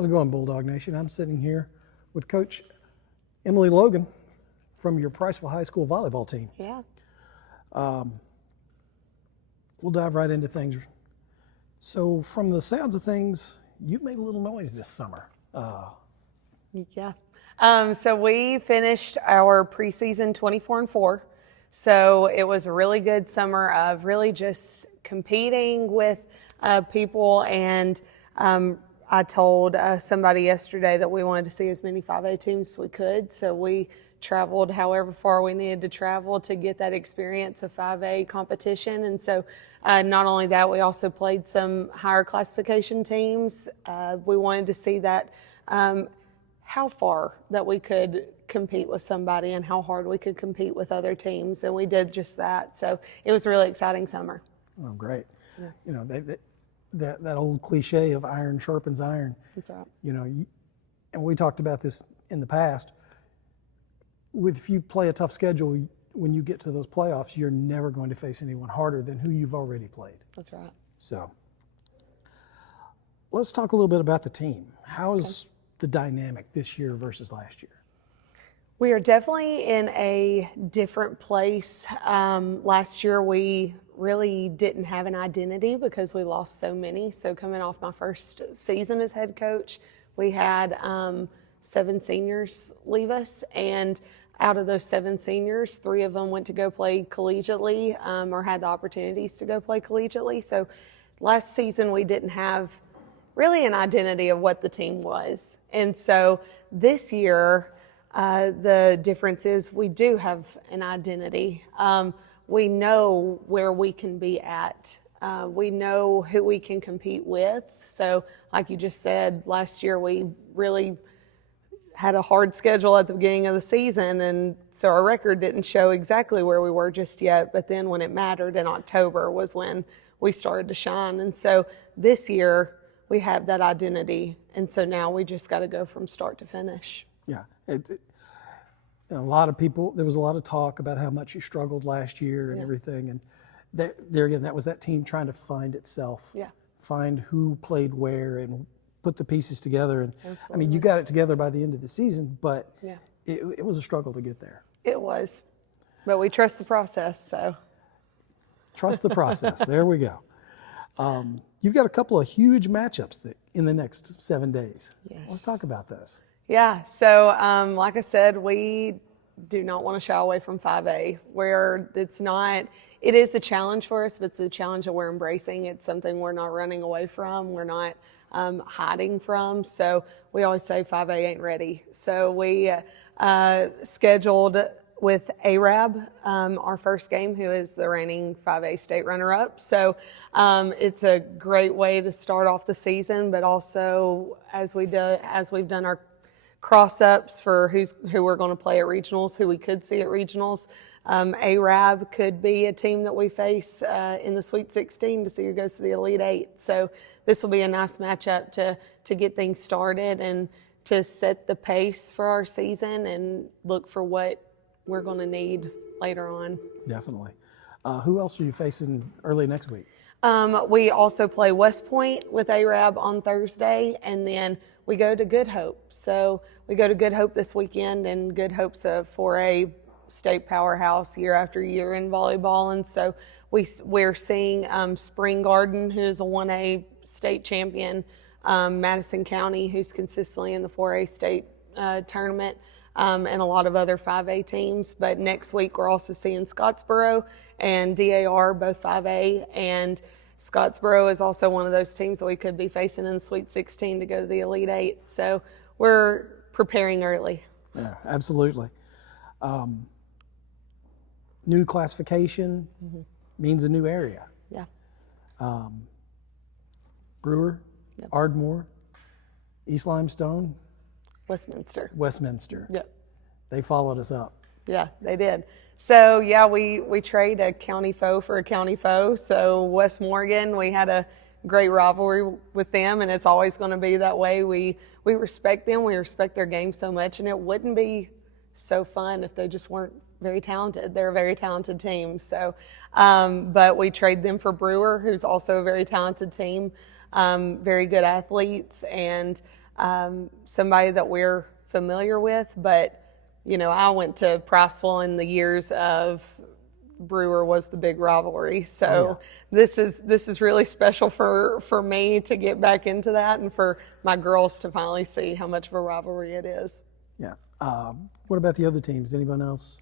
How's it going, Bulldog Nation? I'm sitting here with Coach Emily Logan from your Priceville High School volleyball team. Yeah. We'll dive right into things. So from the sounds of things, you've made a little noise this summer. Yeah. So we finished our preseason 24-4. So it was a really good summer of really just competing with people. And I told somebody yesterday that we wanted to see as many 5A teams as we could. So we traveled however far we needed to travel to get that experience of 5A competition. And so not only that, we also played some higher classification teams. We wanted to see that how far that we could compete with somebody and how hard we could compete with other teams. And we did just that. So it was a really exciting summer. Oh, great. Yeah. You know, that old cliche of iron sharpens iron. That's right. You know, and we talked about this in the past. If you play a tough schedule, when you get to those playoffs, you're never going to face anyone harder than who you've already played. That's right. So let's talk a little bit about the team. How is the dynamic this year versus last year? We are definitely in a different place. Last year we really didn't have an identity because we lost so many. So coming off my first season as head coach, we had 7 seniors leave us, and out of those 7 seniors, 3 of them went to go play collegiately or had the opportunities to go play collegiately. So last season we didn't have really an identity of what the team was. And so this year, the difference is we do have an identity. We know where we can be at. We know who we can compete with. So like you just said, last year we really had a hard schedule at the beginning of the season, and so our record didn't show exactly where we were just yet. But then when it mattered in October was when we started to shine. And so this year we have that identity, and so now we just got to go from start to finish. Yeah, a lot of people, there was a lot of talk about how much you struggled last year and everything, and there again, that was that team trying to find itself, find who played where and put the pieces together. And Absolutely. I mean, you got it together by the end of the season, but it was a struggle to get there. It was, but we trust the process, so. Trust the process. There we go. You've got a couple of huge matchups in the next 7 days. Yes. Let's talk about those. Yeah, so like I said, we do not want to shy away from 5A, where it is a challenge for us, but it's a challenge that we're embracing. It's something we're not running away from. We're not hiding from. So we always say 5A ain't ready. So we scheduled with Arab our first game, who is the reigning 5A state runner-up. So it's a great way to start off the season, but also as we've done our cross-ups for who we're going to play at regionals, who we could see at regionals. Arab could be a team that we face in the Sweet 16 to see who goes to the Elite 8. So this will be a nice matchup to get things started and to set the pace for our season and look for what we're going to need later on. Definitely. Who else are you facing early next week? We also play West Point with Arab on Thursday, and then we go to Good Hope. So we go to Good Hope this weekend, and Good Hope's a 4A state powerhouse year after year in volleyball. And so we're seeing Spring Garden, who's a 1A state champion, Madison County, who's consistently in the 4A state tournament, and a lot of other 5A teams. But next week we're also seeing Scottsboro and DAR, both 5A, and Scottsboro is also one of those teams that we could be facing in the Sweet 16 to go to the Elite 8. So we're preparing early. Yeah, absolutely. New classification means a new area. Yeah. Brewer, Ardmore, East Limestone, Westminster. Yep. They followed us up. Yeah, they did. So yeah, we trade a county foe for a county foe. So West Morgan, we had a great rivalry with them, and it's always going to be that way. We respect them. We respect their game so much, and it wouldn't be so fun if they just weren't very talented. They're a very talented team. So, but we trade them for Brewer, who's also a very talented team, very good athletes, and somebody that we're familiar with, but I went to Priceville in the years of Brewer was the big rivalry. So this is really special for me to get back into that, and for my girls to finally see how much of a rivalry it is. Yeah. What about the other teams? Anyone else?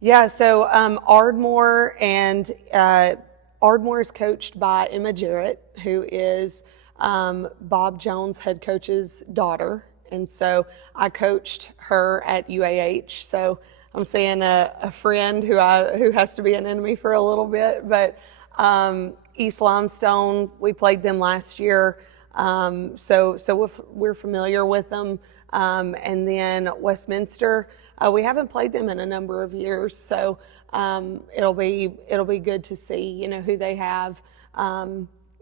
Yeah. So Ardmore is coached by Emma Jarrett, who is Bob Jones' head coach's daughter. And so I coached her at UAH. So I'm seeing a friend who has to be an enemy for a little bit. But East Limestone, we played them last year. So we're familiar with them. And then Westminster, we haven't played them in a number of years. So it'll be good to see, who they have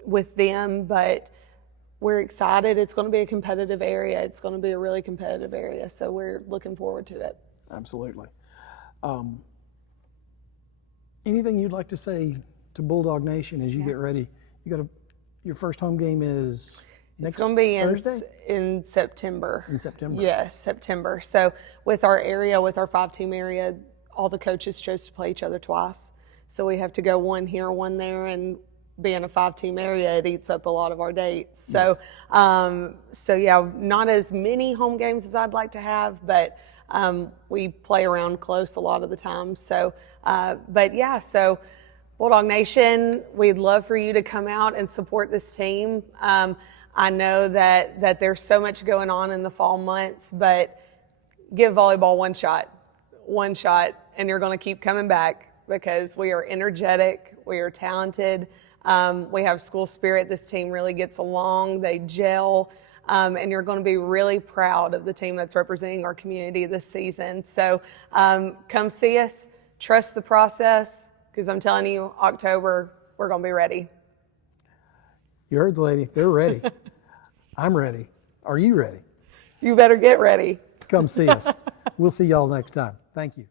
with them. But we're excited. It's going to be a competitive area. It's going to be a really competitive area. So we're looking forward to it. Absolutely. Anything you'd like to say to Bulldog Nation as you get ready? Your first home game is next It's going to be Thursday? in September. In September? Yes, September. So with our 5-team area, all the coaches chose to play each other twice. So we have to go one here, one there, and being a 5-team area, it eats up a lot of our dates. So, yes. Not as many home games as I'd like to have, but we play around close a lot of the time. So, so Bulldog Nation, we'd love for you to come out and support this team. I know that there's so much going on in the fall months, but give volleyball one shot, and you're going to keep coming back because we are energetic, we are talented. We have school spirit. This team really gets along. They gel. And you're going to be really proud of the team that's representing our community this season. So come see us. Trust the process, because I'm telling you, October, we're going to be ready. You heard the lady. They're ready. I'm ready. Are you ready? You better get ready. Come see us. We'll see y'all next time. Thank you.